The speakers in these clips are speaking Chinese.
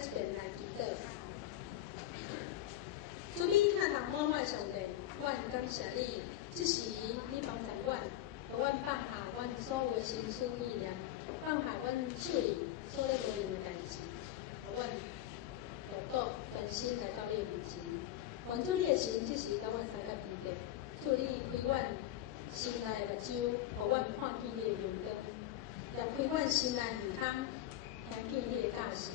一边来祈祷。主你那通满满上帝，阮感谢你，即时你帮助阮，互阮放下阮所有的心思意念，放下阮手里所咧无用的代志，互阮祷告专心来到你的面前。愿主你的神即时甲阮三甲平地，主你开阮心内的目睭，互阮看见你的荣光，也开阮心内耳通听见你的教示。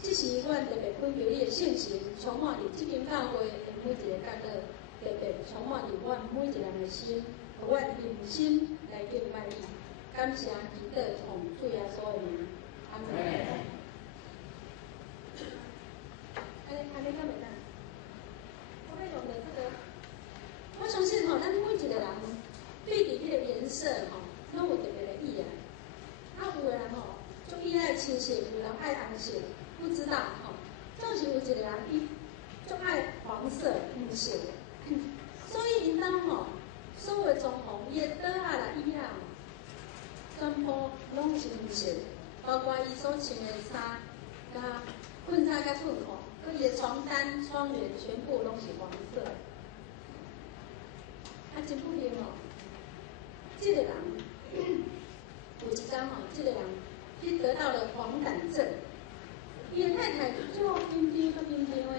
即时，阮特别恳求你的圣神充满伫即间教会的每一个角落，特别充满伫阮每一个人的心，互阮用心来敬拜你。感谢祈祷从主耶稣的名，阿门。安尼敢袂当？我要用的这个，我相信吼，咱每一个人对伫迄个颜色吼，拢有特别的意啊。有的人吼，就伊爱青色，有人爱红色。不知道吼，总是有一个人伊就爱黄色、红色，所以因当吼所有的装潢，伊的桌啊啦、椅啊，全部拢是红色，包括伊所穿的衫、甲困衫、甲裤裤，佮伊的床单、窗帘全部拢是黄色。真不幸哦，这个人有一天吼，这个人伊得到了黄疸症。伊的太太就紧张个紧张的，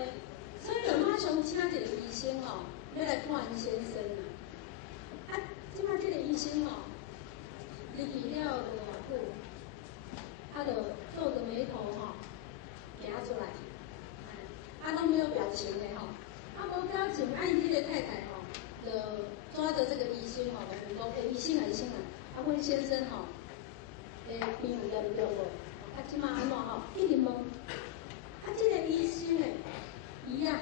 所以就马上请一个医生哦，要来看因先生啊。即摆这个医生哦，入去了就偌久，就皱着眉头吼，行出来，拢没有表情的吼，无表情，因这个太太吼，就抓着这个医生吼，就讲：医生啊，医生啊，阮先生吼，病有严重无？即马安怎吼？一直问，这个医生诶，一样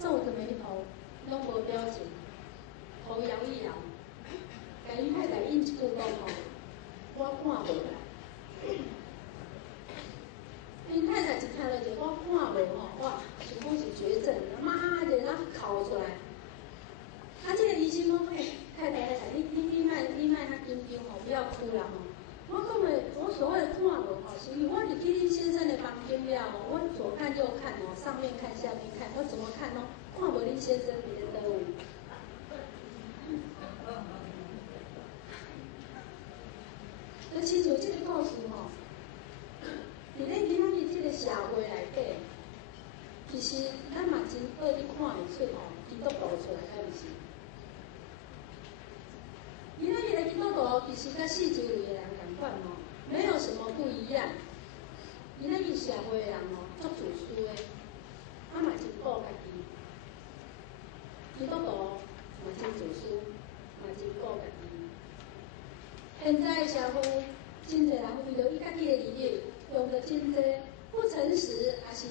皱着眉头，拢无表情，头摇一摇，甲因太太应一句讲吼，我看无来。因太太一听到就我看无吼，哇，想讲是绝症，妈的，哭出来。这个医生讲：太太，你莫较紧张吼，不要哭啦吼。我讲的，我所谓的看无吼，是因为我入去恁先生的房间了吼，我左看右看哦，上面看下面看，我怎么看哦？看无恁先生伫咧倒位。而亲像这个故事吼，伫咧今仔日这个社会内底，其实咱嘛真好去看会出吼，基督徒出来，敢毋是？今仔日的基督徒其实甲四周围的人同款吼，没有什么不一样。今仔日社会的人吼，足自私的，嘛真顾家己。基督徒嘛真自私，嘛真顾家己。现在的社会，真侪人为了伊家己的利益，用了真侪不诚实，也是一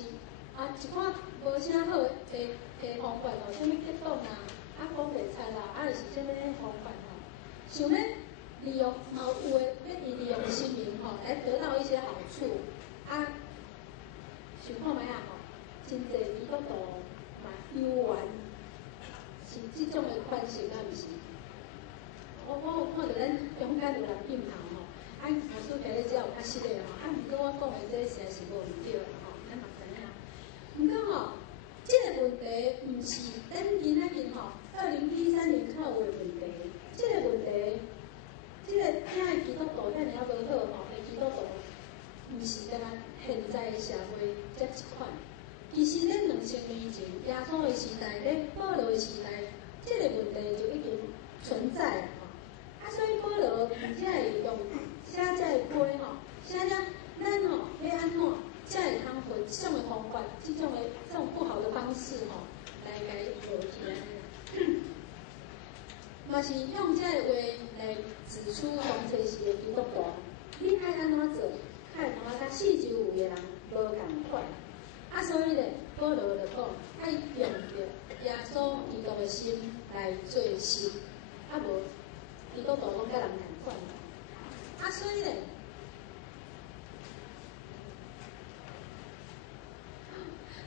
寡无啥好的方法吼，什么激动啊，讲袂出啦，就是什么方法吼。想要利用有的要利用新民吼来得到一些好处想看卖吼，真侪基督徒嘛有缘是这种的款式，敢毋是？我有看到咱中间有人点头吼，牧师家咧只有较实的吼，毋过我讲的这实在是无毋对的吼，咱嘛知影。毋过吼，这个问题毋是咱今仔日吼2013年靠有的问题。这个问题，这个遐的基督徒遐尔无好吼，的基督徒，毋是干现在的社会这一款。其实咱2000年前耶稣的时代，咧保罗的时代，这个问题就已经存在了吼。所以保罗才会用写这个批吼，写了咱吼要安怎才会通用这种的方法，这种不好的方式吼，来甲伊落起来。嘛是用这个话来指出红色是的基督徒，你爱安怎做，爱同甲四周有的人无共款。所以咧，保罗就讲，爱用着耶稣基督的心来做事，无基督徒拢甲人共款。所以咧，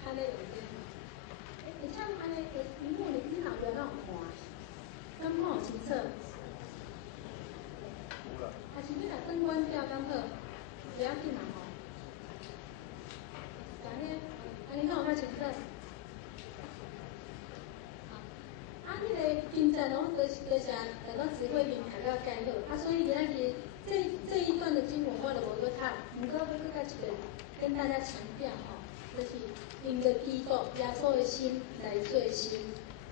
安尼用这，像安尼，荧幕里你后边哪有看？敢看有清楚？还是你把灯关掉刚好，不要紧啦吼。把那清楚。啊，迄个金站哦，就是咱指挥员读到介好，啊，所以今仔日这一段的经文我就无搁读，不过要搁较一个跟大家强调吼，就是因着基督耶稣的心来做心。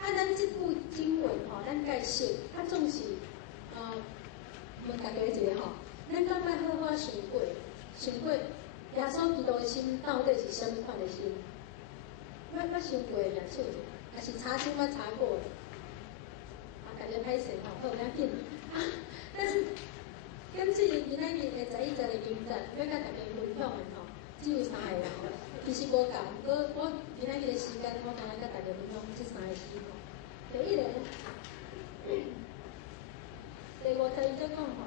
啊，咱这部经文吼，咱介绍，啊，总是问大家一个吼，咱敢要好好想过耶稣基督的心到底是什么款的心？我想过举手者，还是查经我查过的。大家歹势吼，好要紧啊！但是根据今仔日下11的名单，要甲大家分享的吼，只有3个人。其实无够，我今仔日的时间，我刚刚甲大家分享这3个字吼。第一个，第51则讲吼，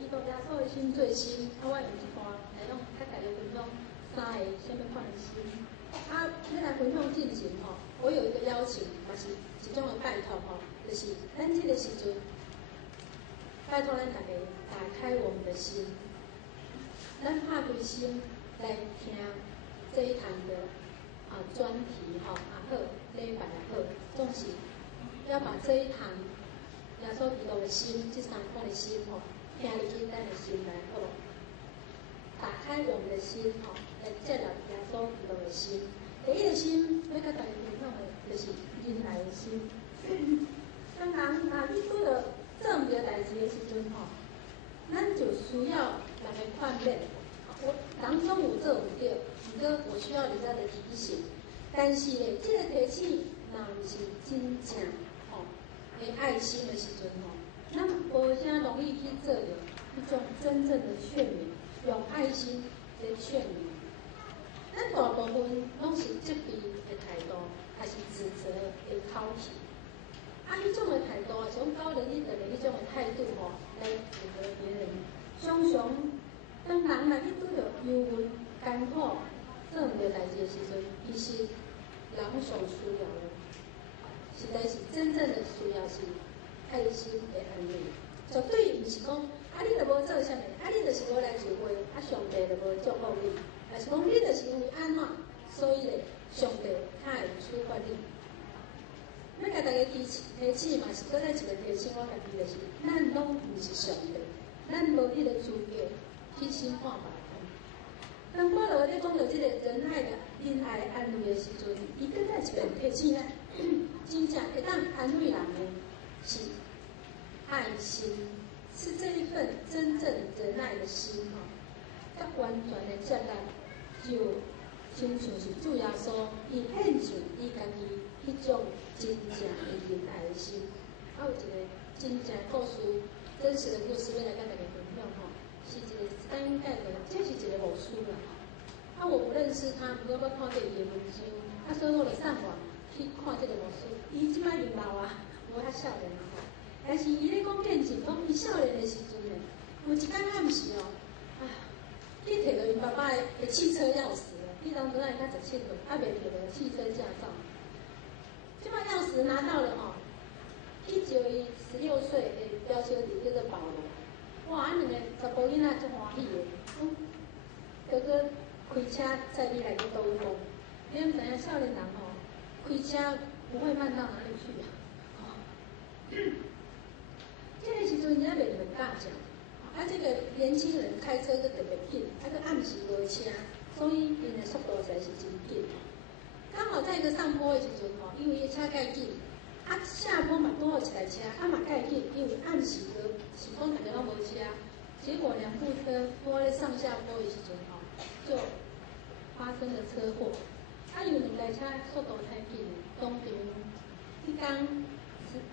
基督耶稣的心最深，啊，我用一段来讲，甲大家分享3个什么款的心。啊，要来分享进前吼，我有一个邀请，嘛是一种的拜托吼。就是咱这个时阵，拜托咱大家打开我们的心，咱拍开心来听这一堂的专题吼，好礼拜也好，总是要把这一堂耶稣基督的心，这3款的心吼，听入去咱的心内好，打开我们的心吼，来接纳耶稣基督的心。第一个心要甲大家分享的，就是人来的心。当人你拄着做毋着代志的时阵吼，咱就需要人来劝勉。我人总有做毋对，毋过我需要人家的提醒。但是咧，这个提醒若毋是真正吼的爱心的时阵吼，咱无啥容易去做着一种真正的劝勉，用爱心来劝勉。咱大部分拢是责备的态度，还是指责的口气。迄种的态度啊，是讲教人伊的迄种的态度吼，来指责别人。常常当人若去拄着忧郁、艰苦、做毋着代志的时阵，其实人上需要的，实在是真正的需要是爱心的安慰。绝对毋是讲你著无做啥物，你就是无来聚会，上帝就无祝福你，还是讲你就是因为安怎，所以咧上帝才会处罚你。要甲大家提醒嘛，是搁再一个提醒我家己，就是咱拢毋是上帝，咱无迄个资格去审判别人。当保罗咧讲到即个仁爱的安慰的时阵，伊搁再一遍提醒咱，真正会当安慰人的是爱心，是这一份真正仁爱的心吼，甲完全的接纳，就亲像是主耶稣，伊献上伊家己迄种真正的仁爱的心。有一个真正故事，真实的故事要来甲大家分享吼，是一个单盖的，这是一个牧师啦。我不认识他，不过我看到伊的文章，所以我就上网去看这个牧师。伊即摆面老啊，无遐少年啊吼。但是伊咧讲见证，讲伊少年的时阵咧，有一天暗时哦，去摕到伊爸爸的汽车钥匙。迄当时咱才17岁，未摕到汽车驾照。即摆钥匙拿到了吼，去招伊16岁的表兄弟叫做保罗。哇，两个查甫囡仔足欢喜的，哥哥开车载你来去兜风。你毋知影少年人吼，开车不会慢到哪里去啊。这个时阵人家袂很大奖，这个年轻人开车就特别紧，个暗时无车。所以因的速度实在是真紧。刚好在一个上坡的时阵吼，因为车介紧，下坡嘛拄好一台车，嘛介紧，因为暗时是讲大家拢无车，结果2部车拖在上下坡的时阵吼，就发生了车祸。因为2台车速度太紧，当场一刚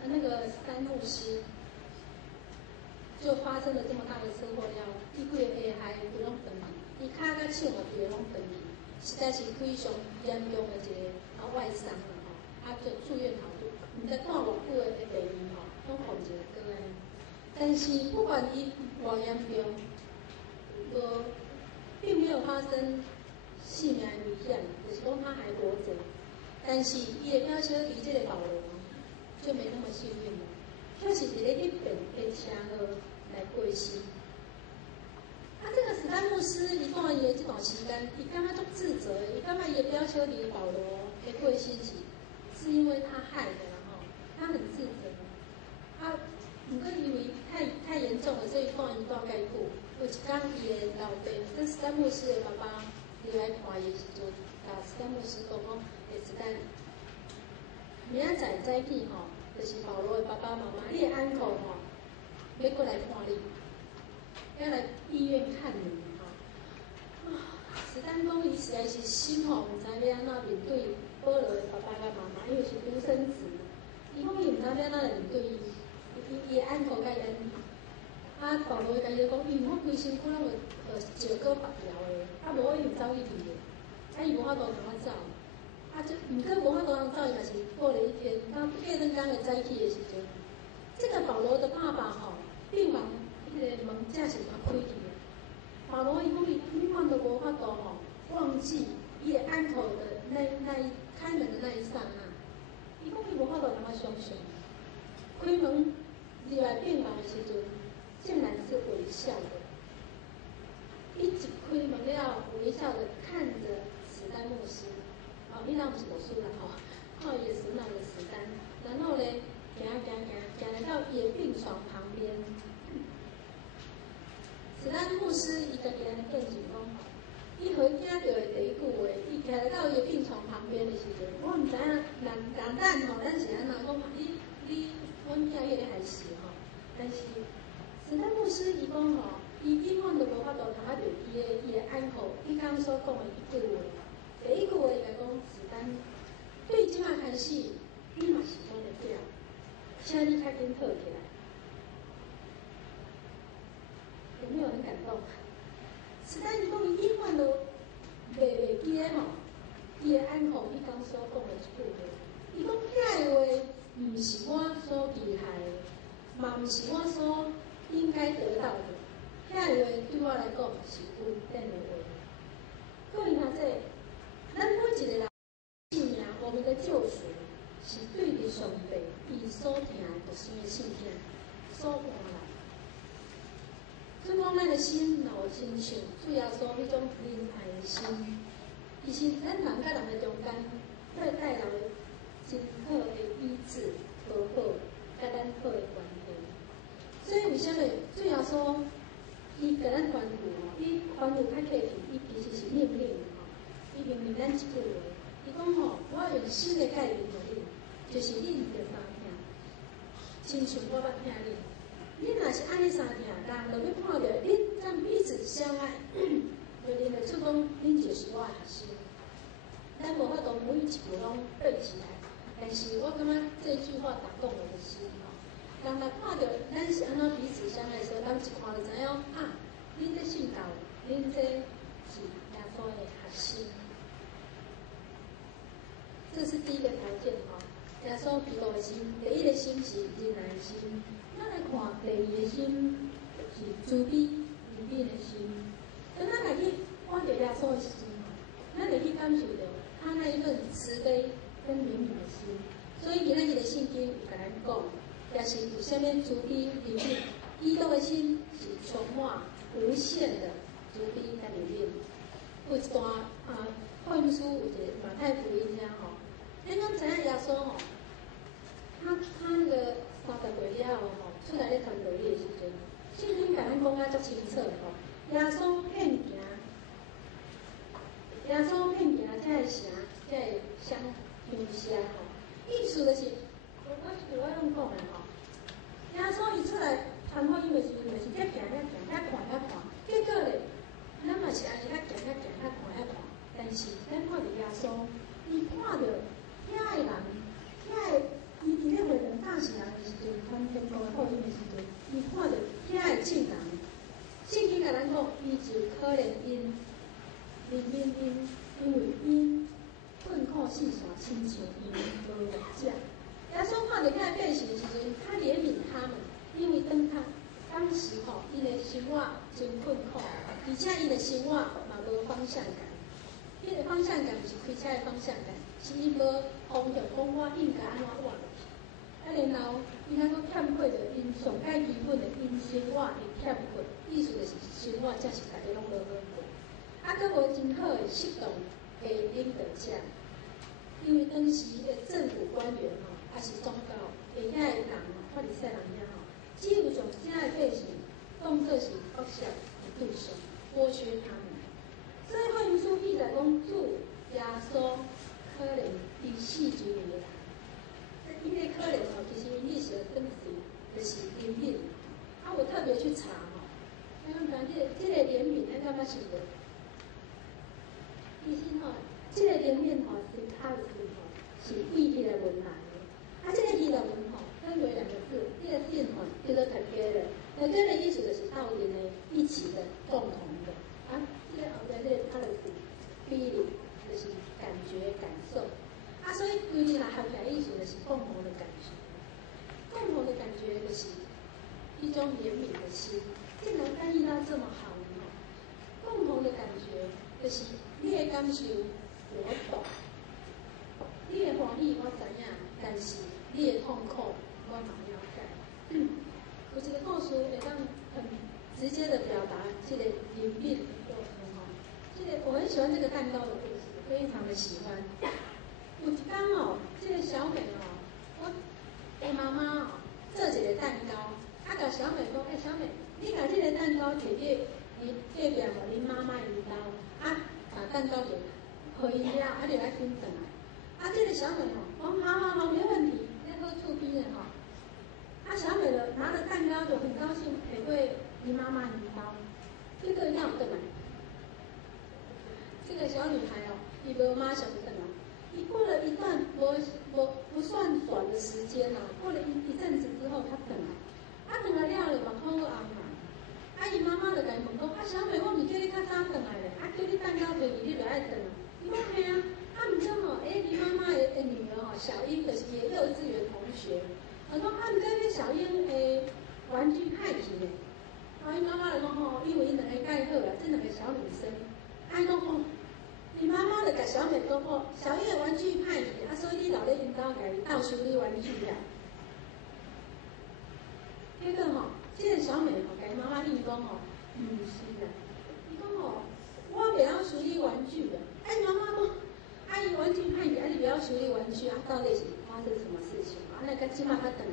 那个3牧师就发生了这么大的车祸了，伊规个下海规拢断去。伊骹甲手嘛，规个拢断去，实在是非常严重的一个外伤了吼，就住院好多，毋知看偌久的病院吼，拢放一个个安尼。但是不管伊偌严重，并没有发生性命危险，就是讲他还活着。但是伊的表兄弟这个保罗就没那么幸运了，就是伫咧一边的车祸来过世。这个史丹牧师一段伊的这这段时间，伊感觉足自责的，伊感觉伊的表兄弟保罗的过身是因为他害的啦吼，他很自责。啊，不过因为太严重了，所以放一段介久。有一天，伊的老爸跟史丹牧师的爸爸入来看伊的时阵，甲史丹牧师讲讲，史丹，明仔载早起吼，就是保罗的爸爸妈妈，你的安可吼，要过来看你，要来医院看你吼。史丹讲伊实在是心吼，毋知要安怎面对保罗的爸爸甲妈妈，因为是独生子，伊讲伊毋知要安怎来面对伊。伊的安可甲伊安尼，保罗甲伊讲，伊我规身躯拢会石膏拔掉的，无我伊就走去去的，伊无法度通我走，毋过无法度通走，伊嘛是过了一天，到第二天刚会早起的时阵，这个保罗的爸爸吼，病房迄个门正是甲开去的，保罗伊讲伊永远都无法度吼忘记伊的安可的那一开门的那一刹那，伊讲伊无法度通我相信，开门。入来病房的时阵，竟然是微笑的。一开门了，微笑的看着史丹牧师。你那不是我输了吼，看伊是那个史丹，然后呢，行来到伊的病床旁边。史丹牧师伊家己安尼见证讲，伊回听到的第一句话，伊行来到伊的病床旁边的时阵，我毋知影人吼，咱是安怎讲？你。阮囝迄个还是吼，但是史丹牧师伊讲吼，伊永远都无法度通啊着伊的安可，伊刚所讲的一句话，第一句话伊来讲，史丹，对即马开始，你嘛是我的囝，请你较紧讨起来。有没有很感动？史丹伊讲伊永远都袂记咧吼，伊的安可伊刚所讲的一句话，伊讲遐个话。毋是我所期待的，嘛毋是我所应该得到的。遐个话对我来讲是稳定的话。各位同志，咱每一个人信仰我们的救赎，是对着上帝伊所听独生的信仰所换来。所以讲，咱的心若有亲像主要说迄种仁爱的心，其实咱人甲人的中间，会带来真好的医治和好，甲咱好的关系。所以为什么主要说，伊甲咱吩咐吼，伊吩咐较客气，伊其实是命令吼，伊命令咱一句话，伊讲吼，我用新的概念互你，就是恁着相听，亲像我捌听恁。恁若是安尼相听，人就要看到恁咱彼此相爱，就认得出讲恁就是我的学生。咱无法度每一步拢对起来。但是我感觉这句话打动我的心吼，人若看到咱是安怎彼此相爱的时候，人一看就知影啊，恁这信教，恁这是耶稣的学生。这是第一个条件吼，耶稣基督的心，第一个心是仁爱的心，咱来看第二个心是慈悲怜悯的心。当咱来去看到耶稣的时阵吼，咱来去感受到他那一份慈悲。跟怜悯的心，所以今仔日的圣经有甲咱讲，也是有啥物慈悲怜悯，基督的心是充满无限的慈悲跟怜悯。有一段福音书有一个马太福音遐吼，咱讲知影耶稣吼，他那个30岁了后吼，出来咧传道理的时阵，圣经甲咱讲啊足清楚吼，耶稣骗行，这个城，这个乡。乡吼，意思就是，我用讲的吼，耶稣伊出来传福音的时阵，就是遐行遐看，结果咧，咱嘛是安尼遐行遐看，但是咱看到耶稣，伊看到遐个人，伊伫咧为人打死人的时阵，传天国的福音的时阵，伊看到遐个证人，圣经甲咱讲，伊就可怜因，因为因。困苦细耍亲像伊无人食。耶稣看到遐个变形的时阵，他怜悯他们，因为当时吼，伊的生活真困苦，而且伊的生活嘛无方向感。迄个方向感毋是开车的方向感，是伊无方向，讲我应该安怎活落去。然后伊通讲欠缺着因上界基本的因生活的欠缺，意思就是生活才是大家拢无好过。啊，搁无真好的适当的领导者，因为当时的政府官员吼，也是宗教的遐个人吼，我伫细人遐吼，只有将遮的百姓当作是恶势的对象，剥削他们。所以福音书记载讲，主耶稣可能伫四周年的人，因为可能吼，其实因历史的根据就是怜悯。啊，我特别去查吼，咱讲这个怜悯，咱感觉是无？其实吼，这个怜悯吼是他的字吼，是意义的文来的。啊，这个希腊文吼分为两个字，这个字吼叫做 together， together 的意思就是到底呢一起的、共同的。啊，这个后边这个他的字 feeling 就是感觉、感受。啊，所以规日来合起来意思就是共同的感觉，共同的感觉就是一种怜悯的心。竟然翻译到这么好呢！共同的感觉就是你的感受我懂，你的欢喜我知影，但是你的痛苦我嘛了解。有一个故事会当很直接的表达这个怜悯的过程吼。这个我很喜欢这个蛋糕的故事，非常的喜欢。有一天哦，这个小美哦，我妈妈哦做一个蛋糕，啊，甲小美讲，小美，你把这个蛋糕摕去你隔壁互恁妈妈因兜，啊，把蛋糕给互因了，啊，你来分转来。啊，这个小美哦，好，没问题，那好厝边的吼。啊，小美了拿了蛋糕就很高兴，摕过恁妈妈因兜，结果要转来。这个小女孩哦，伊无马上转来。你过了一段不算短的时间啦，过了一阵子之后，他等来，等来了嘛，好红嘛。伊妈妈就甲伊问讲，小美，我毋叫你较早等来咧，叫你蛋糕摕去，你就爱等啊。伊讲嘿啊，毋过吼，你妈妈的女儿吼，小英就是伊的幼稚园同学。我讲毋过迄小英的玩具派去咧。伊妈妈就讲吼，因为因两个介好啦，这两个小女生，伊讲吼。你妈妈就甲小美讲哦，小英的玩具歹去，所以你留咧因兜家己倒修理玩具啊。结果吼，这个小美吼，甲伊妈妈应讲吼，毋是啦，伊讲吼，我袂晓修理玩具的。伊妈妈讲，伊玩具歹去，你不要修理玩具啊，到底是发生什么事情？那甲即马较等。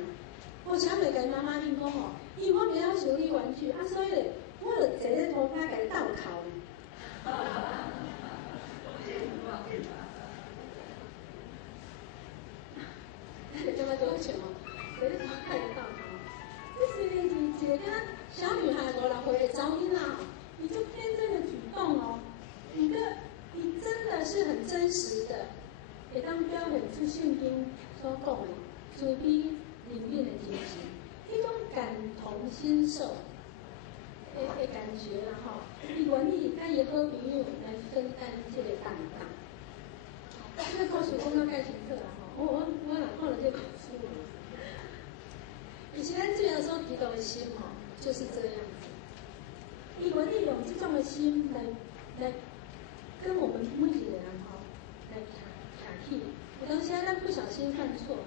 小美甲伊妈妈应讲吼，因为我袂晓修理玩具，所以咧，我就坐咧涂骹甲伊倒头。干嘛多钱哦？谁在看得到他？这是一个小女孩5、6岁的查囡仔，你就天真的举动哦，你真的是很真实的，会当表现出圣经所讲的慈悲怜悯的精神，一种感同身受的感觉啦吼。伊愿意甲伊好朋友来分担这个担当。这个故事讲到介清楚啦吼，我若看了这本书，以前这样说提到的心吼，就是这样子。伊愿意用这种的心来跟我们每一个人吼来卡起。有当时咱不小心犯错，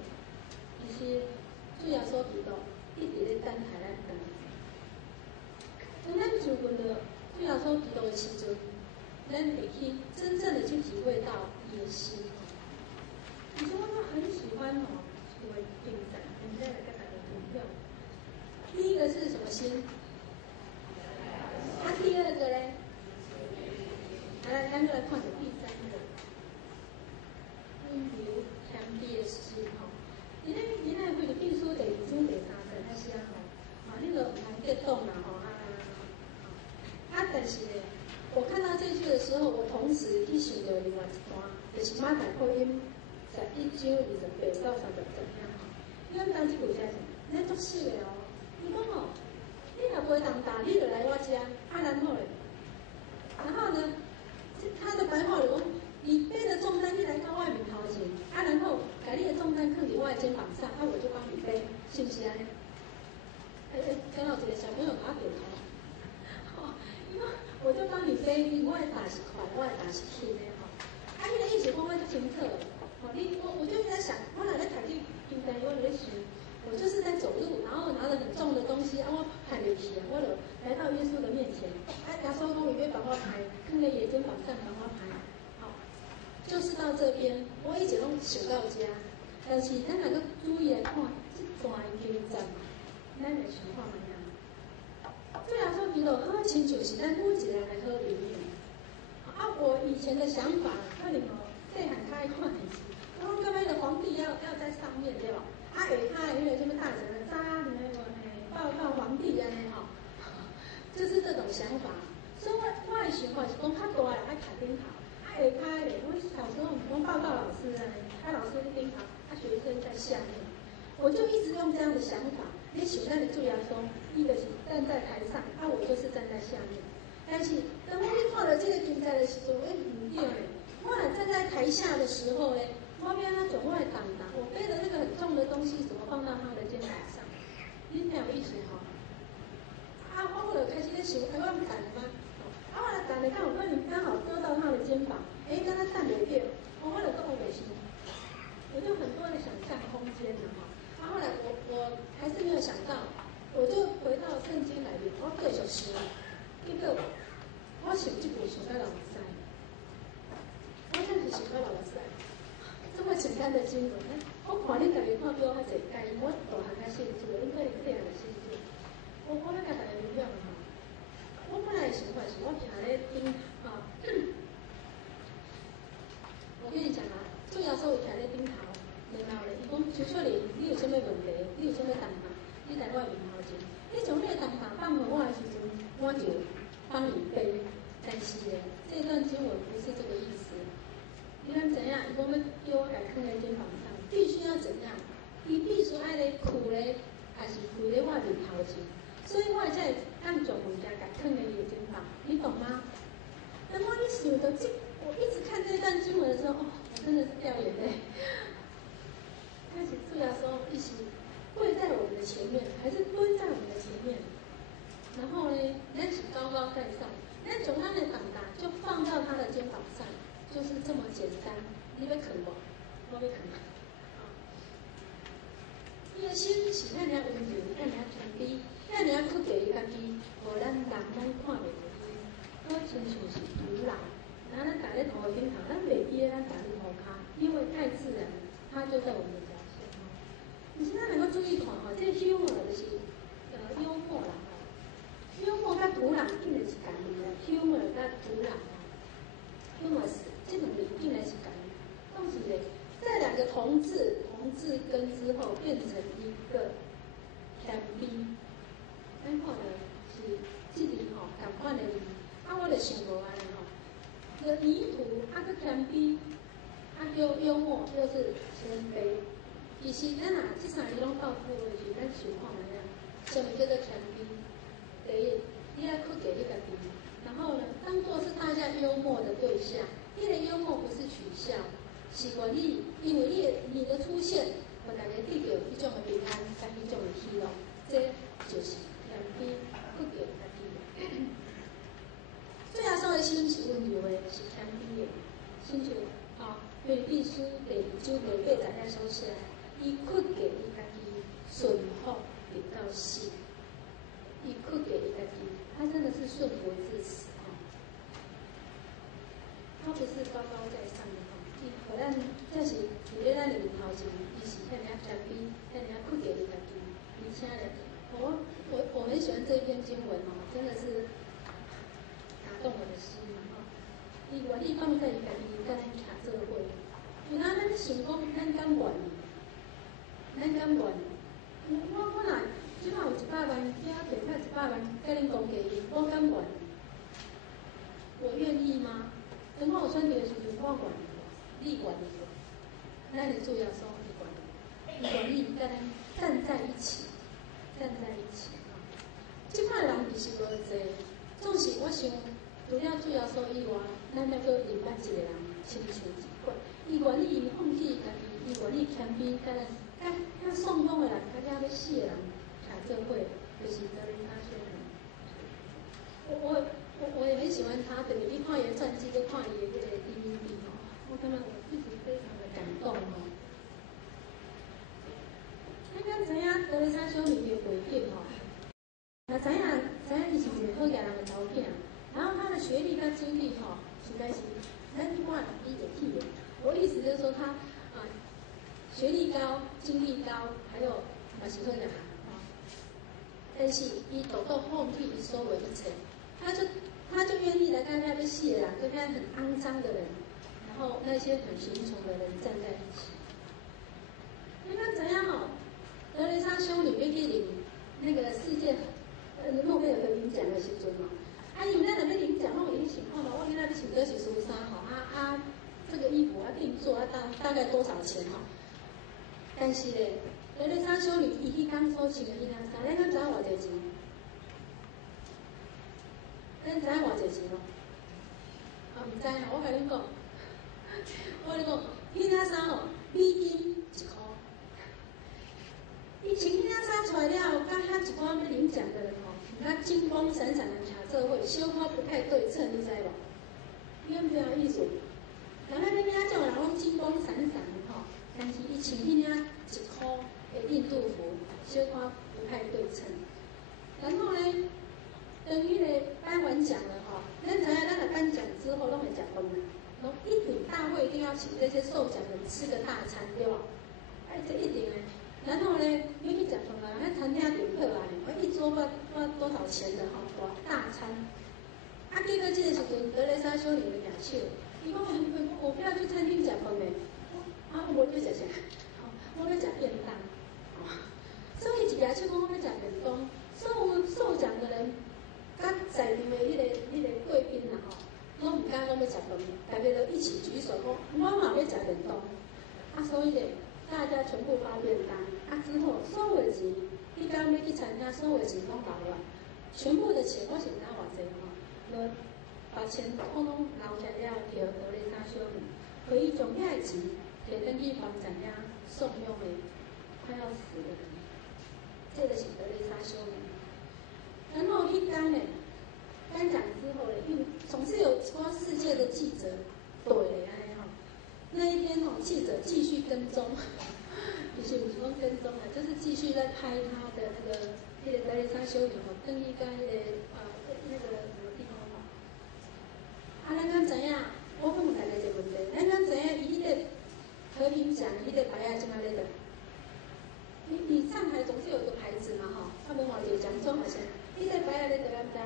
其实主要所提到一直咧等待咱等。当咱受训了主要所提到的时阵，咱会去真正的去体会到伊的心。你说我很喜欢哦，所谓进展，你再来跟大家投票。第一个是什么心？第二个嘞？来，咱就来看第三个，温柔谦卑的心吼。你那菲律宾书第2章第3节那写吼，你就唔通激动啦吼但是呢，我看到这句的时候，我同时去想到另外一段，就是马太福音11章28到30节吼。因为当这句写啥？咱足熟的哦。伊讲哦，你若袂当打，你就来我家，然后嘞，他的白话就讲，你背着重担，你来到外面头前，然后把你的重担放在我的肩膀上，我就帮你背，是不是安尼？刚好一个小朋友给他点头，因为我就帮你背，我的担是宽，我的担是轻的吼。那个意思讲我就清楚了。我就在想，我哪在读这经文，我就在想，我就是在走路，然后拿着很重的东西，我抬得起，我就来到耶稣的面前。耶稣讲伊要把我抬，放在眼睛这边，我一直拢想到遮，但是咱若个注意来看，这段经站，咱来想看卖啊。对啊，说基督好亲像是咱每一个人的好朋友。啊，我以前的想法可能哦，细汉较爱看电视，我感觉那个皇帝要在上面对吧？啊，下骹那个什么大臣的扎那个报告皇帝安尼吼，就是这种想法。所以我的想法是讲，较大的爱徛顶头，啊下骹嘞，我小时候讲报告老师安尼，啊老师在顶头，啊学生在下面，我就一直用这样的想法。你想咱的主耶稣，伊就是站在台上，啊我就是站在下面。但是等我去看了这个竞赛的时候，唔对嘞。我站在台下的时候嘞，我变那种我的担当，我背的那个很重的东西，怎么放到他的肩膀上？你很有意思哈。啊，我就开始在想，我唔担吗？啊，我来担的，看我可能刚好遮到他的肩膀，跟他站袂掉，我就讲我袂行，我就很多的想象空间了哈。后来我还是没有想到，我就回到圣经来面，我继续想，结果我想这部想到老师，我真是想到老师，这么简单的经文，我看你大家看到较济，但是我大汉较兴趣，应该细汉的兴趣，我要甲大家分享哈。我本来的想法是我徛咧顶啊，我跟你讲啊，主要是我徛咧顶头。然后咧，伊讲邱淑玲，你有啥物问题？你有啥物担当？你来我面头前，你从你的担当放互我的时阵，我就帮你背。但是咧，这段经文不是这个意思。你看怎样？伊讲要叫我来放在肩膀上，必须要怎样？伊必须爱咧苦咧，还是苦咧我面头前？所以我才按转物件甲放在伊的肩膀，你懂吗？等我一想到这，我一直看这段经文的时候，哦，我真的是掉眼泪。开始主要说一起跪在我们的前面，还是蹲在我们的前面。然后呢，咱是高高在上，咱从他的长大就放到他的肩膀上，就是这么简单。你要啃我，我要啃你。你的心是遐尔温柔，遐尔谦卑，遐尔去给家己，无咱人拢看袂到伊。好亲像是土人，然后咱打在头的顶头，咱袂记得咱打在头骹，因为太自然，它就在我们的。你现在能够注意看哈，这个 humor 就是幽默啦，幽默跟土壤定的是共义啦 ，humor 跟土壤，humorous 这两个定的是共义。但是咧，这两个同字根之后变成一个 can be， 咱看的是这里吼共款的字，啊，我就想无安尼吼，个泥土啊个 can be， 啊幽默又是谦卑。其实咱这三个拢到付的时，咱想看卖啊，什么叫做谦卑？第一，你要去给你家己，然后呢，当做是大家幽默的对象。你的幽默不是取笑，是愿意，因为你的出现，互大家得到一种的平安，跟一种的喜乐，这就是谦卑，去给家己。最后说的心是温柔的，是谦卑的，心就啊，腓立比书第2章第8节遐所写。伊屈给伊家己顺服直到死，伊屈给伊家己，他真的是顺服至死哈。他不是高高在上的哈，伊可咱这是伫咧咱的面头前，伊是遐尔谦卑，遐尔屈给伊家己。而且咧，我很喜欢这篇经文哦，真的是打动我的心哈。伊愿意放在伊家己跟咱徛做伙，有当咱想讲，咱敢愿意？咱敢愿？我若即摆有100万，其他摕出100万，甲恁讲价钱，我敢愿？我愿意吗？等我有选择的时阵，我愿意，你愿意无？咱的主要说，你愿意，伊甲咱站在一起，站在一起啊！即摆人其实无济，总是我想，除了主要说以外，咱要搁另外一个人亲像一块，伊愿意放弃家己，伊愿意谦卑，甲咱。那送风的人，大家要死的人，徛做伙，就是德林他先生。我也很喜欢他的，你看伊的传记，跟看伊的这个 DVD 哦，我感觉我自己非常的感动哦。咱敢知影德林他小明的背景哦？那知影伊是一个好家人的查某囝，然后他的学历跟经历吼，实在是咱一般人比袂起的。我意思就是说他学历高、经历高，还有嘛是好的但是伊懂得放弃所有一切，他就愿意来跟那个谢啦，跟那很肮脏的人，然后那些很贫穷的人站在一起。你看怎样哦？德蕾莎修女要去领那个世界诺贝尔和平奖的时阵哦，因为咱若要领奖，拢有去想看嘛，我今仔要穿的是恤衫吼，这个衣服定做大概多少钱吼？但是咧，德蕾莎修女伊去讲所穿的迄件衫，咱敢知影偌济钱？咱知影偌济钱咯？毋知啊，我甲恁讲，我甲你讲，迄件衫吼，美金1块。伊穿迄件衫出来了，甲遐一寡要领奖的人吼，他金光闪闪的卡做伙，小可不太对称，你知无？你敢知影意思？人咱那边种人拢金光闪闪的吼，但是伊穿迄件1块的印度服，小可不太对称。然后呢，等于咧颁完奖了吼，咱知影咱来颁奖之后拢会食饭的，拢一定大会一定要请这些受奖人吃个大餐，对吧？这一定的。然后呢，要去食饭啊，那餐厅订好啊，一桌多少钱的吼，大餐。结果这个时阵，德蕾莎修女就举手，伊讲我不要去餐厅食饭的，我要食啥？我要食便当。所以一举手讲我要食便当，所有受奖的人，甲在场的迄个贵宾啦吼，拢唔敢讲要食饭，大家都一起举手讲，我嘛要食便当。所以咧。大家全部发便当之后所有的钱，你刚要去参加，所有的钱拢留了，全部的钱我是知偌济吼，就把钱统统留下了，给德蕾莎修女，可以将遐钱摕返去帮咱遐送用的快要死的人，这个是德蕾莎修女。然后迄天呢，颁奖之后呢，因为总是有说世界的记者对嘞安尼吼。那一天吼，记者继续跟踪，不是说跟踪啊，就是继续在拍他的那个德蕾莎修女吼，登伊甲那个那个什么地方吼。咱敢知影？我问大家一个问题，咱敢知影伊迄个和平奖迄个牌啊，怎啊咧的？你上台总是有个牌子嘛吼，他们话有奖状好像，伊个牌啊咧在敢知？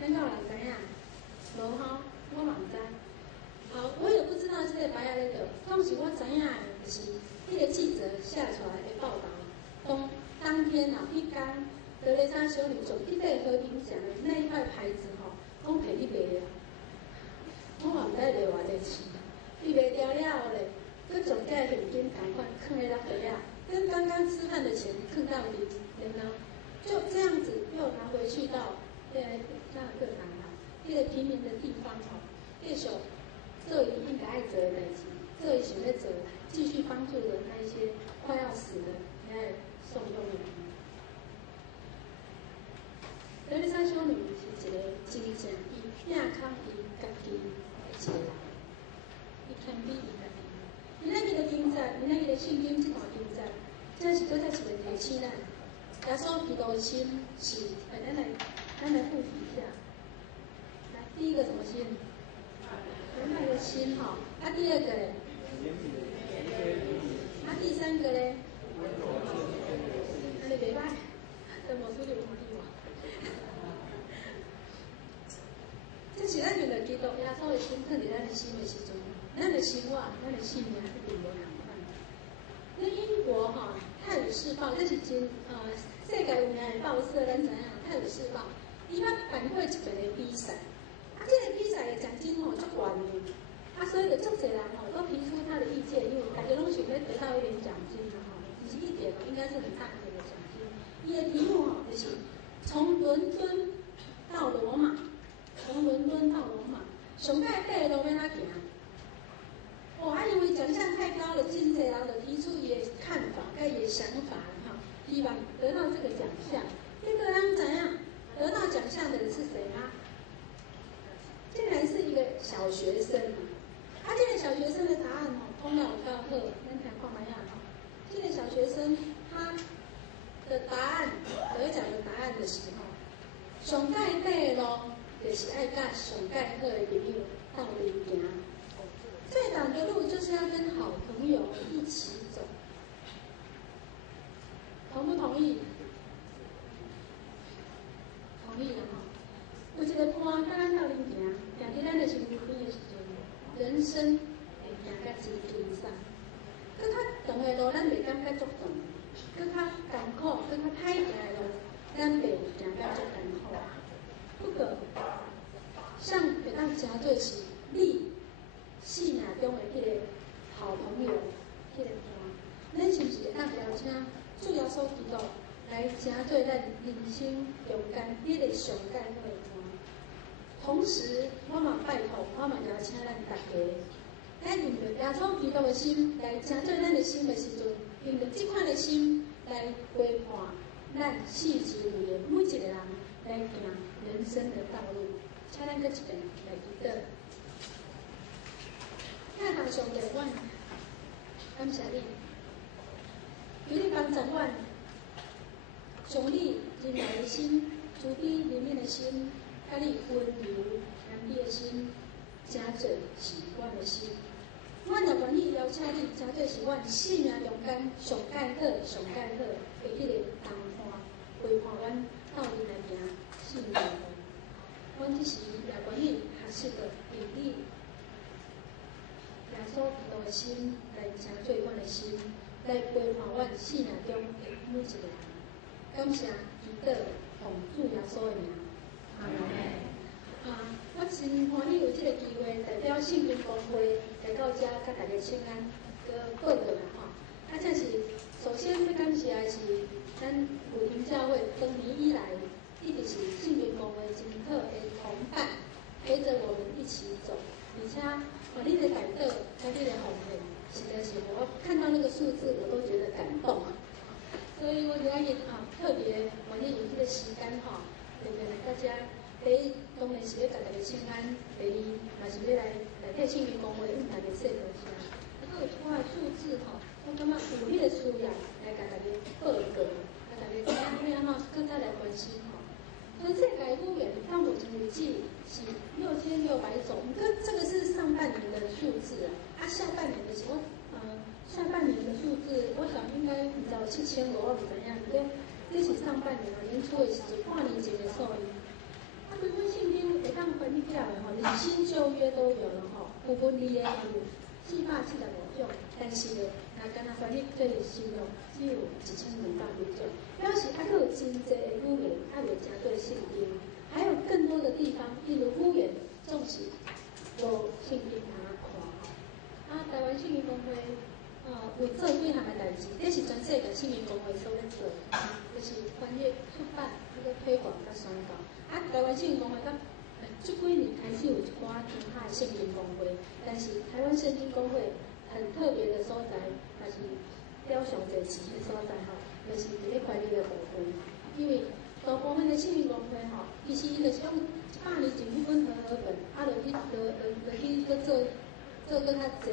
咱敢有人知影？无吼，我嘛毋知。好，我也不知道这个白亚那个，当时我知影的就是那个记者下出来的报道，当天一天德蕾莎修女从一对和平奖的那一块牌子拢摕去卖了，我嘛唔知卖偌济钱，伊卖掉了后咧，佮将这现金赶快放在那袋啊，跟刚刚吃饭的钱放到底，然后就这样子又拿回去到那个堂那个平民的地方继续。做伊应该爱做的代志，做伊想要做，继续帮助的那一些快要死的，来送用的人。德蕾莎修女是一个真正伊拼扛伊家己的一个人，伊谦卑伊家己。今仔日的经节，今仔日的圣经这段经节，这是搁再一个提醒咱，耶稣基督的心是，咱来复习一下。来，第一个什么心？仁爱的心哈，第二个嘞，第三个嘞，你袂歹，等无出去看你话。这是咱用着基督耶稣的心放伫咱的心的时阵，咱的生活，咱的性命一定无同款。那英国哈《泰晤士报》，这是真世界有名的报社，咱知影《泰晤士报》，伊捌办过一个比赛。这个比赛的奖金足悬的，所以就足侪人都提出他的意见，因为大家拢想要得到一点奖金不是一点应该是很大一点的奖金。伊的题目就是从伦敦到罗马，从伦敦到罗马，上界底路要哪行？因为奖项太高了，真侪人就提出伊的看法、跟伊的想法希望得到这个奖项。结果咱知影得到奖项的人是谁吗？竟然是一个小学生这个小学生的答案讲了有够好，咱听看卖啊这个小学生他的答案得奖的答案的时候，上界底路就是爱甲上界好的朋友斗阵行。最短的路就是要跟好朋友一起走，同不同意？同意啦吼。有一个伴甲咱斗阵行，行伫咱的身躯边的时阵，人生会行甲真轻松。搁较长的路，咱袂感觉足长；搁较艰苦、搁较歹行的路，咱袂行甲足艰苦。不过，像会当诚做是你生命中的迄个好朋友，迄个伴，咱是不是会当邀请主耶稣基督来诚做咱人生中间迄个上介好的伴？同时，我嘛拜托，我嘛邀请咱大家，咱用着耶稣基督的心来诚做咱的心的时阵，用着这款的心来陪伴咱四周围的每一个人来行人生的道路。请咱搁一遍来祈祷。亚当上帝，阮感谢你，求你帮助阮，从你仁爱的心、慈悲怜悯的心，甲你温柔谦卑的心，诚做是阮的心。阮也愿意邀请你，诚做是阮生命中间上介好、上介好的迄个同伴，陪伴阮斗阵来行生命的路。阮即时也愿意学习着用你耶稣基督的心来诚做阮的心，来陪伴阮生命中的每一个人。感谢祈祷，奉主耶稣的名，阿门。我真欢喜有这个机会，代表圣经公会来到遮，甲大家请安，搁报告啦吼。这是首先要感谢的是咱武亭教会多年以来，一直是圣经公会真好的同伴，陪着我们一起走，而且你的感动，还你的奉献，实在是我看到那个数字，我都觉得感动。所以我今日特别愿意用这个时间特别来大家。第一，当然是要甲大家请安；第二，嘛是要来替圣经公会向大家说多谢。还有我的数字我感觉有迄个需要来甲大家报告，甲大家知影要安怎更加来关心全世界公园到目前为止是6600种，这个是上半年的数字下半年的时候，下半年的数字，我想应该不知道7000多，我不知影。这是上半年年初的时候，跨年前的数字。规本圣经会当分起来就是新旧约都有了有分离的有475种，但是若敢若翻译做新约只有1200种，表示还有真济的语言还未诚对圣经，还有更多的地方，例如语言总是无圣经通看台湾圣经公会有做几项的代志，这是全世界圣经公会所咧做，就是翻译、出版、推广甲宣告。台湾圣经公会这几年开始有一寡其他的圣经公会，但是台湾圣经公会很特别的所在，也是了上侪钱的所在就是伫咧快递的部分。因为大部分的圣经公会其实伊就是用100年前迄本和合本，就去做更较侪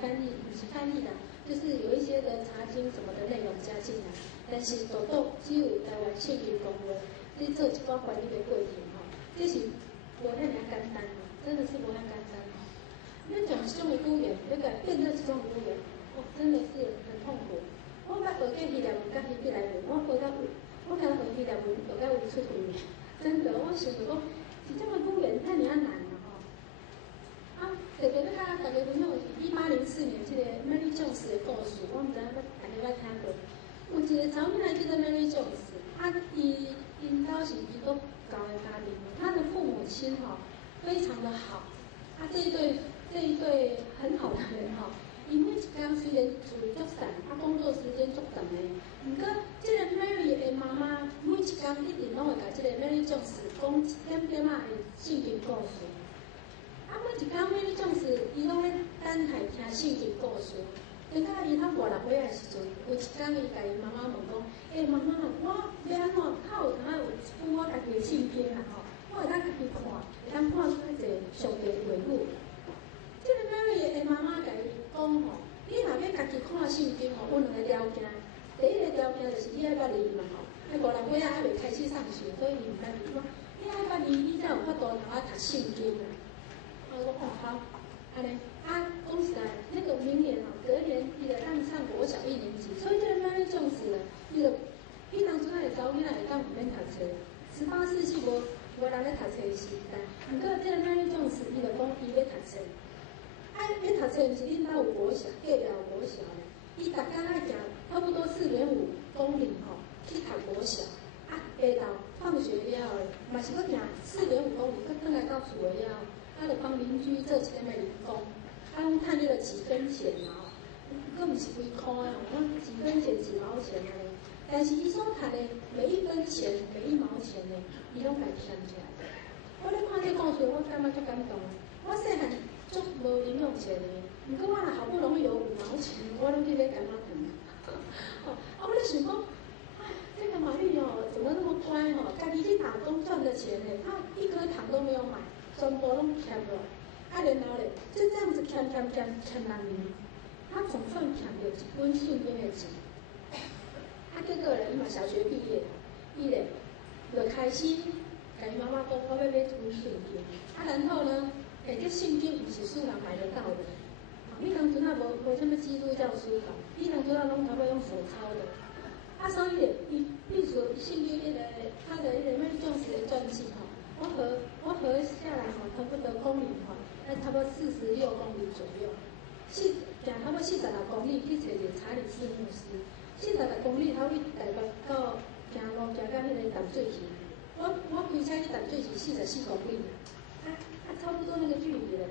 翻译，不是翻译啦，就是有一些的查经什么的内容加进来。但是只有台湾圣经公会去做一寡翻译的过程这是无遐尔简单真的是无遐简单要讲这种的语言，要改变这种语言，真的是很痛苦。我捌学过希腊文甲希伯来文，我刚学希腊文学到有出题，真的，我想讲是这种的语言太尔难了特别要甲大家分享的是1804年这个 Mary Jones 的故事，我唔知影大家捌听过。有一个查某囡仔叫做 Mary Jones， 因家是基督教的家庭，他的父母亲非常的好，这一对很好的人因为一天虽然处理足散，工作时间足长的，不过这个 Mary 的妈妈每一天一定拢会甲这个 Mary Jones 讲一点点的圣经故事。每一天 Mary Jones 伊拢咧等待听圣经故事。等到伊5、6岁的时阵，有一天伊甲伊妈妈问讲：妈妈，我要安怎较有通有一本我家己的圣经我会当家己看，会当看出一个上帝的话语。这个 Mary 的妈妈甲伊讲你若要家己看圣经有2个条件。第一个条件就是你爱捌字嘛5、6岁还未开始上学，所以你唔捌字。你爱捌字，你才有法度通读圣经我说哦好，安尼讲实在，那个明年隔年伊就当上国小1年级，所以这个卖力种子呢，伊当初会查某囡仔会当唔免读册，18世纪无人咧读册的时代，不过这个卖力种子伊就讲伊要读册，要读册毋是恁兜有国小，隔壁有国小咧，伊逐工爱行差不多4.5公里去读国小。下昼放学了后，嘛是要行4.5公里，佮转来到厝的了后，就帮邻居做一点的零工，拢趁迄个几分钱佫毋是几箍的几分钱几毛钱的。但是伊所读的每1分钱每1毛钱的，伊拢家添起来。我咧看这故事，我感觉足感动。我细汉足无零用钱的，毋过我若好不容易有5毛钱，我拢去买干妈糖。我咧想讲。这个玛丽怎么那么乖家己去打工赚的钱呢，她1颗糖都没有买，全部拢欠了。然后嘞，就这样子欠6年，她总算欠了一本圣经的钱。结果嘞，伊嘛小学毕业，伊嘞就开始跟伊妈妈讲，我要买一本圣经。然后呢，这圣经不是素人买得到的。伊当初无什么基督教书法，伊当初拢差不多用手抄的。所以咧，伊所圣经他的那种子的传记我合下来差不多公里差不多46公里左右。行差不多46公里去找一个查理斯牧师，46公里他去台北到行路行到迄个淡水溪，我开车去淡水溪44公里，差不多那个距离咧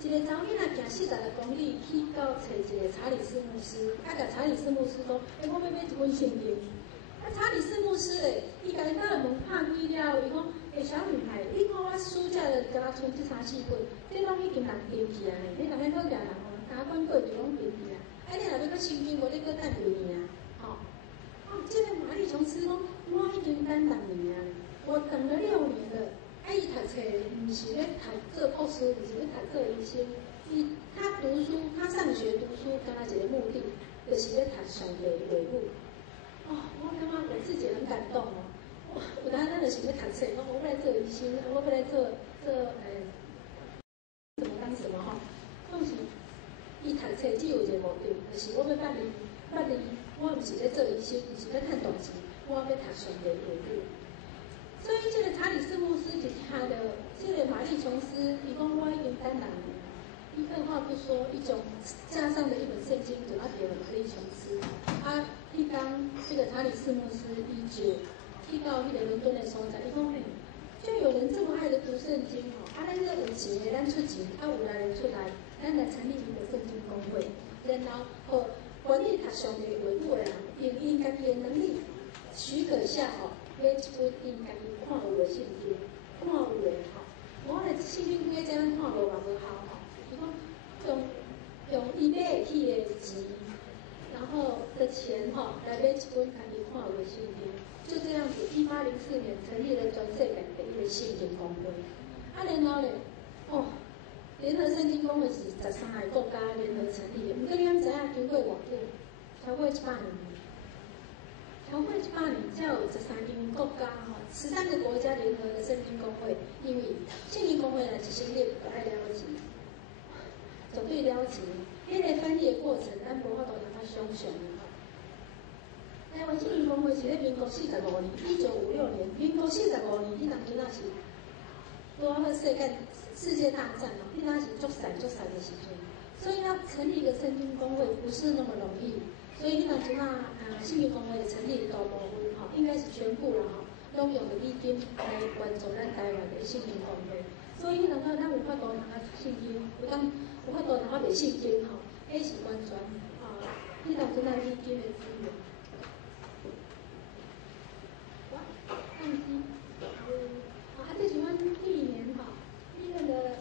一个查某囡仔行46公里去到找一个查理斯牧师，甲查理斯牧师讲，我要买一本圣经。查理斯牧师咧，伊家己到门拍开了后，伊讲，小女孩，你看我书架的敢若剩这3、4本，这拢已经人丢去啊呢。你人咧好惊人加管过去拢丢去啊。你若要搁圣经，无你搁等2年啊。这个玛丽琼斯讲，我已经等6年啊，我等了6年了。伊读册毋是咧读做博士，毋是咧读做医生。他读书，他上学读书，干那一个目的，就是咧读上帝的话语。我感觉我自己很感动有当咱就是要读册，我要来做医生，我要来做怎么当什么总是伊读册只有一个目的，就是我要捌你，我毋是咧做医生，毋是咧趁大钱，我要读上帝的话语。所以这个查理斯牧师就听到这个玛丽琼斯，伊讲我已经等6年，伊二话不说，一种加上的一本圣经就要给了玛丽琼斯。一当这个查理斯牧师伊就去到迄个伦敦的所在，伊讲就有人这么爱的读圣经咱这有钱的咱出钱，有来人出来，咱来成立一个圣经公会，然后管理读上帝话语的人，用因家己的能力许可下买一本因家己看有的圣经，看有的我的圣经几这样看无嘛无效伊讲用伊买得起的钱，然后的钱来买一本家己看有的圣经，就这样子，1804年成立了全世界第一个圣经公会。然后咧，联合圣经公会是13个国家联合成立的，不过你敢知影经过偌久？超过100年。超过100年才有13个国家13个国家联合的圣经公会，因为圣经公会呢一成立就爱了钱，绝对了钱。迄个翻译的过程，咱无法度通想象的台湾圣经公会是咧民国45年，1956年，民国45年，迄当阵那是拄好世界大战迄当是足惨的时阵，所以要成立一个圣经公会不是那么容易。所以迄当阵圣经公会成立的大部分应该是全部啦拢用美金来援助咱台湾的圣经公会。所以迄当咱有法度通读圣经，有法度通卖圣经迄是完全迄当阵美金的资源。这是阮去年医院的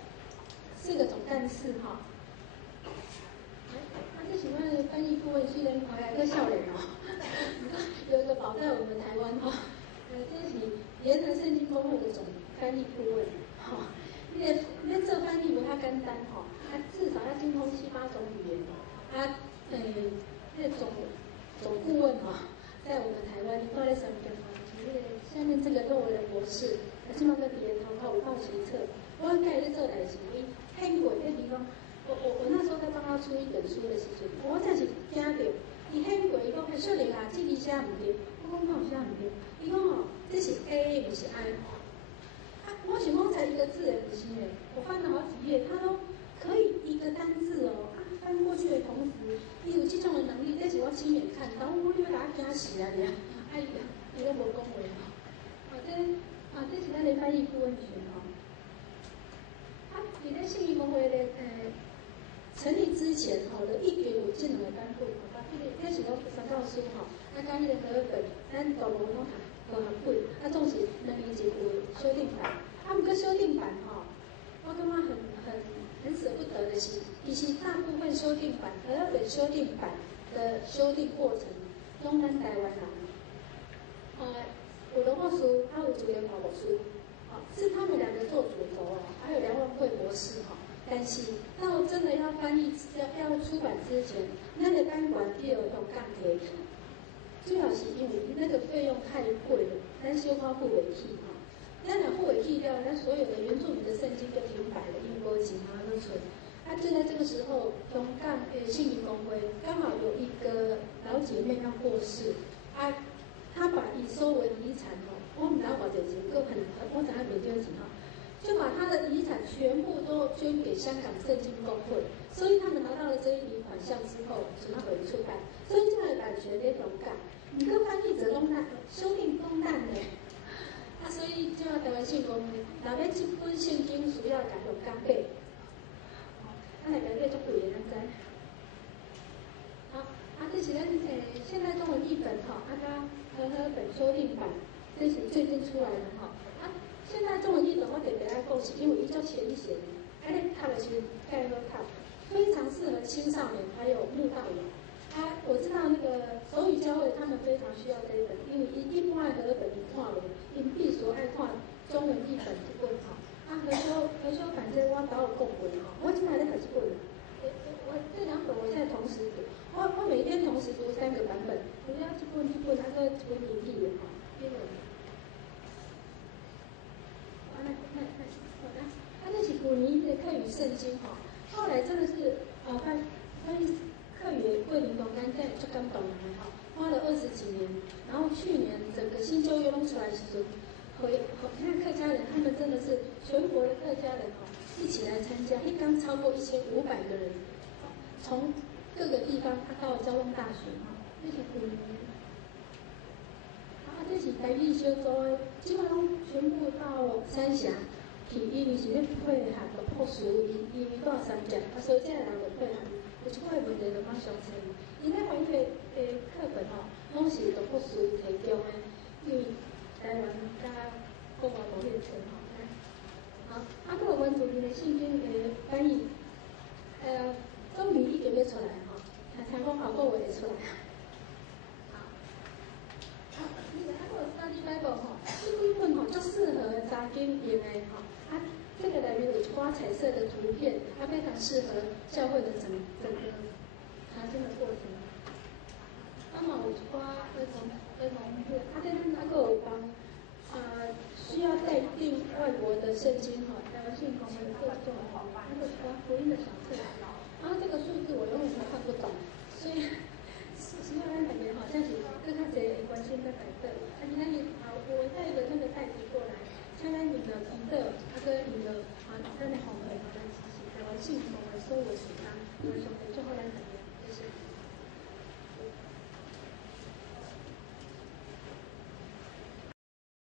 4个总干事这是阮的翻译顾问，虽然怀个少年有一个保在我们台湾这是联合圣经公会的总翻译顾问你做翻译不太简单至少要精通7、8种语言那总顾问在我们台湾挂在上面下面这个诺维尔博士，他今晚在别人考5号学测，我感开始在做代志，伊很过迄地方。我那时候在帮他出一本书的时阵，我真是惊到，伊很过，伊讲小玲啊，这字写唔对，我讲哪有写唔对？伊讲哦，这是 A 不是 I。我想讲才一个字不是嘞，我翻了好几页，他都可以一个单字哦，翻过去的同时，伊有这种的能力，这是我亲眼看到，我你要把他惊死啊！哎呀，伊都无讲话哦。这是咱的翻译顾问群哦。伫咧信义公会咧，成立之前吼，就一直有这两个版本，这是我传教书吼，甲迄个课本，咱大部分拢读学本，总是2年一部修订版。毋过修订版吼，我感觉很舍不得的是，其实大部分修订版、课本修订版的修订过程，拢咱台湾人，有文化书，还有主流考古书。是他们两个做主轴哦，还有梁文慧博士哈。但是到真的要翻译、要出版之前，那个单管第二用钢铁体，最好是因为那个费用太贵了，咱小可付袂起哈。咱若付袂起掉，咱所有的原住民的圣经就停摆了，因为无钱啊那存。就在这个时候，香港信义公会刚好有一个老姐妹要过世，她把已收为遗产哦。我唔知道偌侪钱，我知影袂少钱哈，就把他的遗产全部都捐给香港圣经公会，所以他们拿到了这一笔款项之后，就那回出版，所以这样的版权咧勇敢，你跟翻译者拢难，修订拢难咧，所以就要台湾信公会，若要这本圣经需要甲用港币，来甲你足贵的，咱知。好，这是咱现在中文译本哈，甲和本修订版。这是最近出来的哈，现在中文译本我特别爱讲，是因为伊较浅显，你读的是盖好读，非常适合青少年还有慕道友。我知道那个手语教会他们非常需要这一本，因为一般的和本你看了，因必所爱看中文译本这本哈。和修版这我都有讲过哈，我今仔咧读这本，我这2本我现在同时读，我每天同时读3个版本，我要这本，那个这本独立的哈，这个。这是古尼的课语圣经哈，后来真的是翻译课语桂林龙干在就感动人哈，花了20几年，然后去年整个新旧约弄出来时候，你看客家人他们真的是全国的客家人哈一起来参加，一刚超过1500个人，从各个地方到交通大学哈，这是古尼。这是台语小组的，基本上全部到三峡去，因为是咧配合着朴树，因为到三峡，所以这个人就配合，有一块问题就马上找伊。因咧翻译的课本吼，拢是着朴树提供的，因为台湾甲国外无迄个称吼。好，个原住民的圣经的翻译，终于已经要出来吼，听讲下个月会出来。Bible 哈，这一本哈就适合查经用的哈，这个里面有花彩色的图片，它非常适合教会的整个查经的过程。有花儿童片，这那个有帮需要带订外国的圣经哈，台湾信公会各种那个花福音的小册，然后这个数字我永远都看不懂，所以。希望咱大家好像是更加侪关心在摆设，今天我带着那个袋子过来，请咱用着记得，跟用着咱的红会来支持台湾信公的所有事工，非常。